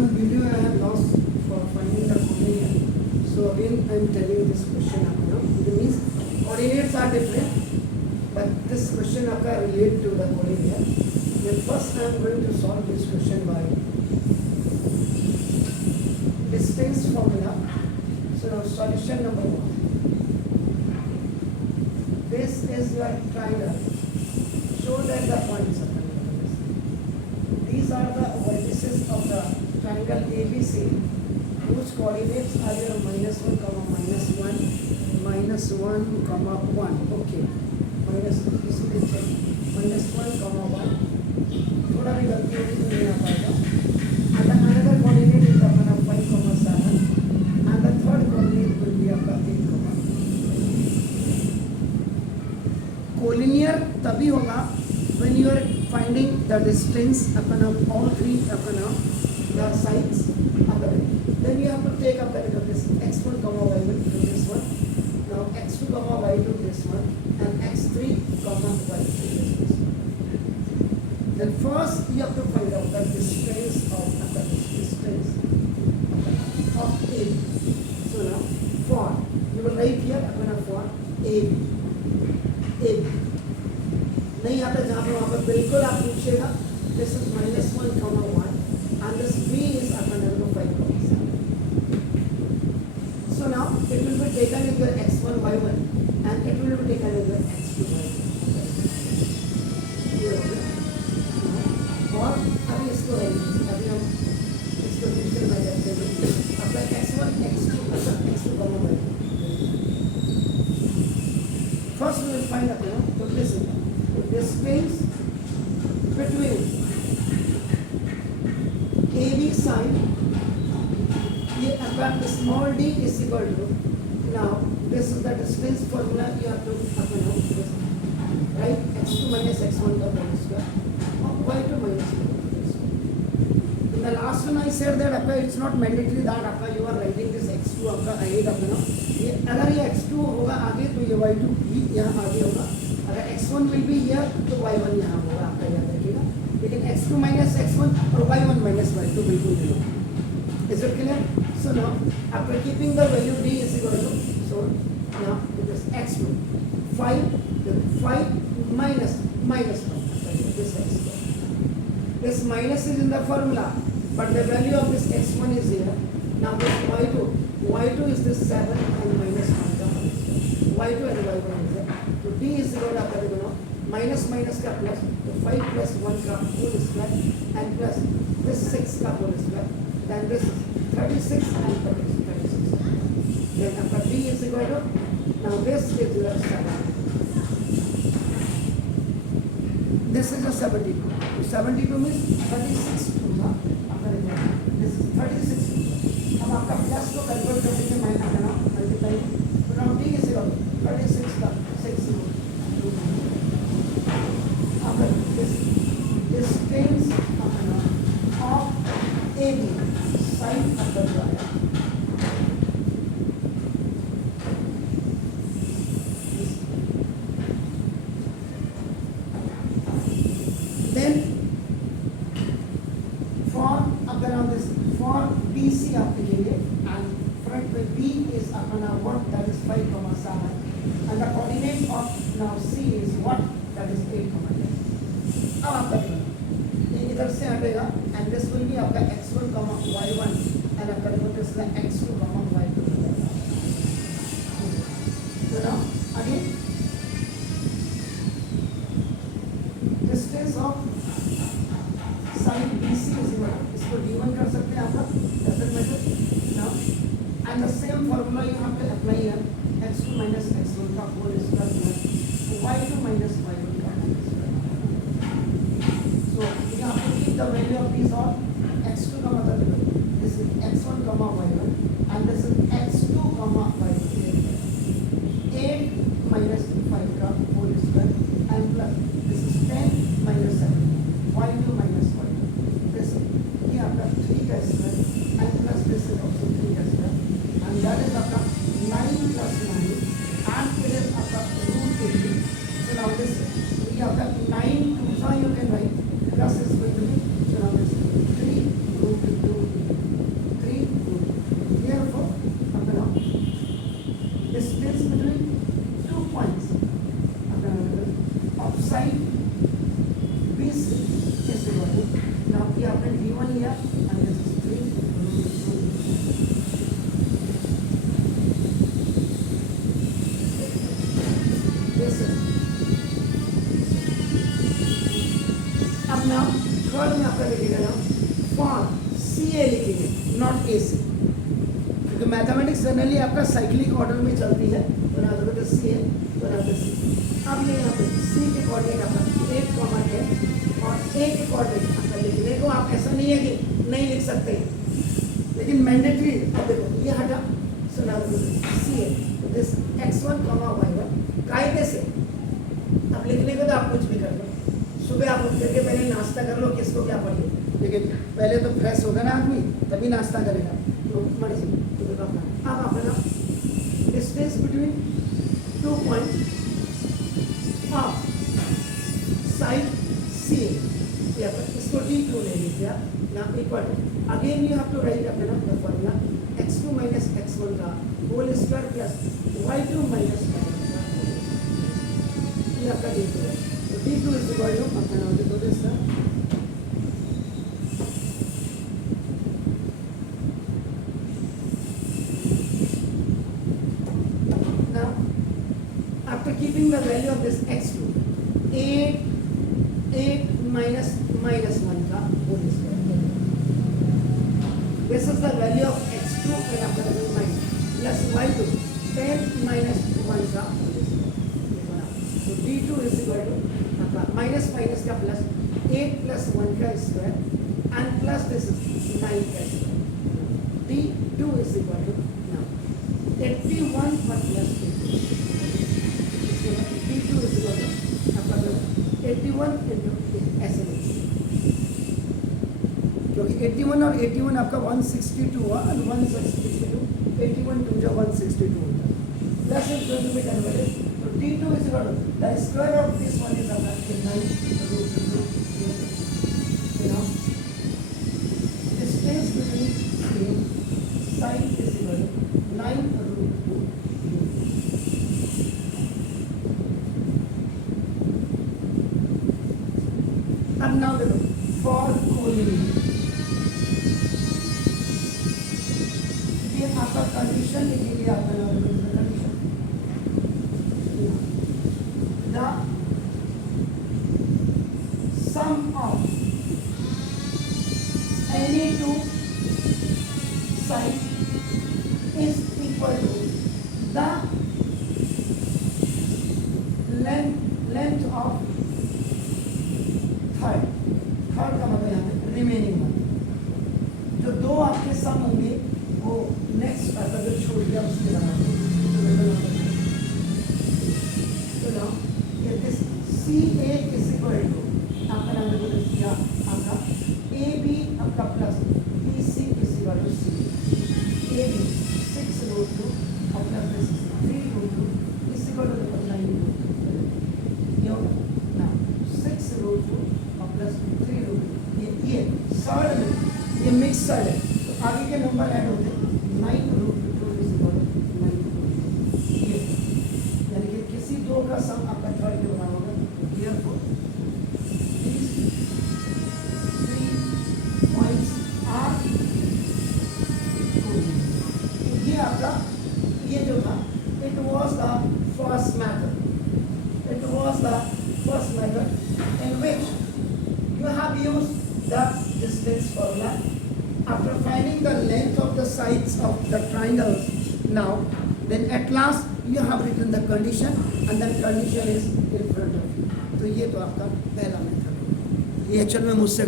one video I have lost for finding the coordinate. So again I am telling this question up now. It means coordinates are different, but this question occur relate to the coordinate. Then first I am going to solve this question by distance formula. So now solution number 1. This is your triangle. Show that the points are connected. These are the vertices of the triangle ABC, whose coordinates are your -1, -1, -1, -1. Okay. -1, थोड़ा भी गलती होगी तो नहीं आ पाएगा. And the another coordinate is अपना 5, 7, and the third coordinate will be आपका 8, collinear तभी होगा when you are finding the distance upon all three upon the sides of the ring. Then you have to take up the this x1, y1 to this one. Now x2, y2 this one, and x3, y3 this one. Then first you have to find out the distance of A. So now for you will write here for AB. नहीं आता जहाँ पे वहाँ पर बिल्कुल आप पूछेगा. This is -1, 1, and this B is upon 5, 7. So now it will be taken as your x1, y1, and it will be taken as your x2, y2. और अभी इसको हम इसको डिवीजन में करते हैं. अपना x1, x2, y2. First we will find out the distance between AB side. ये अपना small d is equal to, now this is the distance formula you have to apply, right? x2 minus x1 का whole square और y2 minus y2. In the last one I said that आपका it's not mandatory that आपका you are writing this x2 आपका ahead अपना. ये अगर ये x2 होगा आगे तो ये y2 भी यहाँ आगे होगा. अगर x1 will be here तो y1 यहाँ होगा आपका, याद रखिएगा. लेकिन x2 minus x1 और y1 minus y2 बिल्कुल नहीं होगा. Is it clear? So now after keeping the value d is equal to, so now it is x2 5 minus 1. This x2. This minus is in the formula, but the value of this x1 is here. Now this y2 is this 7 and minus 1 का y2 and y1 is there. So d is equal to minus का plus, तो 5 plus 1 का whole square and plus this 6 का whole square. Then this is 36 and 36. Then after d is equal to, now this is your 7. This is a 72. 72 means 36 this is 36. अब आपका plus को convert करने के minus करना multiply. तो now d is equal to 36 का 6 after this distance of AB side of the triangle. Then for BC आप लिखेंगे and front में B is अपना what, that is 5, 7, and the coordinate of now C is what, that is 8, 10. अब आप करेंगे ये इधर से हटेगा and this will be आपका x1, y1 and आपका this is the x2, y2. So now again distance of side BC is equal, इसको d1 कर सकते हैं आप लोग, doesn't matter. Now and the same formula you have to apply here, x2 minus x1 का whole square plus y2 minus y1 का whole square. So you have to keep the value of these all. x2 का मतलब this is x1, y1 and this is x2, y2. 8 minus 5 का whole square and plus this is 10 minus 7 y2 minus y2. This here आपका 3 का square and plus this is also 3 का square and that is आपका 9 plus 9 and it is आपका root 3. So now this ये आपका 9 2 you can write plus is going to be, so now this 3 root 2 third में आपका लिखेगा ना for सी ए लिखेंगे, नॉट ए सी, क्योंकि मैथमेटिक्स जनरली आपका साइक्लिक ऑर्डर में चलती है, तो ना तो सी ए तो ना तो सी। अब ये यहाँ पे सी के कोऑर्डिनेट आपका 8, 10 और ए के कोऑर्डिनेट आपका लिखने को आप ऐसा नहीं है कि नहीं लिख सकते, लेकिन मैंडेटरी। अब देखो ये हटा, सो ना तो सी ए दिस x1, y1 कायदे से अब लिखने को तो आप कुछ भी कर लो। सुबह आप उठ करके पहले नाश्ता कर लो, किसको क्या पढ़िए, लेकिन पहले तो फ्रेश होगा ना आदमी, तभी नाश्ता करेगा, तो मर्जी। तो देखो अपना अब अपना distance between 2 point of side C A, इसको D2 ले लीजिए ना, equal again you have to write अपना the formula x2 minus x1 का whole square plus y2 minus ये आपका D2 है। तो D2 इज इक्वल टू अपना नाम दे दो इसका now after keeping the value of this x2 8 minus 1 का whole square, this is the value of x2 and after the 9 plus y2 10 minus 1 का होल स्क्वायर। तो D2 is equal to आपका minus minus का plus 8 plus 1 का square and plus this is 9 का square. D2 is equal to now 81 पर plus D2 is equal to आपका 81 into ऐसे क्योंकि 81 और 81 आपका 162 हुआ और 162 81 टू जो 162 होता है, plus is going to be converted. तो D2 is equal to the square of this one is आपका 9 root 2, you know distance between side is equal to 9 root 2। अब नाउ देखो फॉर कोलिनियर, ये आपका कंडीशन लिखिए, आपका condition the sum of any two side is equal to the length of third का मतलब यहाँ पे रिमेनिंग वन, जो दो आपके सम होंगे वो नेक्स्ट अगर जो छोड़ दिया उसके बराबर। तो now this C A is equal to आपका नाम देखो दिया आपका ए बी आपका plus B C is equal to C A B 6 root 2 और plus this 3 root 2 is equal to 9 root 2 ये होगा ना 6 रूट 2 और प्लस 3 रूट 2 ये सर्ड में ये मिक्सड है, तो आगे के नंबर ऐड होते हैं 9 रूट 2 इज इक्वल टू 9 ये, यानी कि किसी दो का सम आपका थर्ड के बराबर होगा। Therefore these 3 points are equal। ये आपका ये जो था it was the first method in which you have used the distance formula after finding the length of the sides of the triangles now, then at last you have written the condition and that condition is in front of you। तो ये तो आपका पहला method, ये actual में मुझसे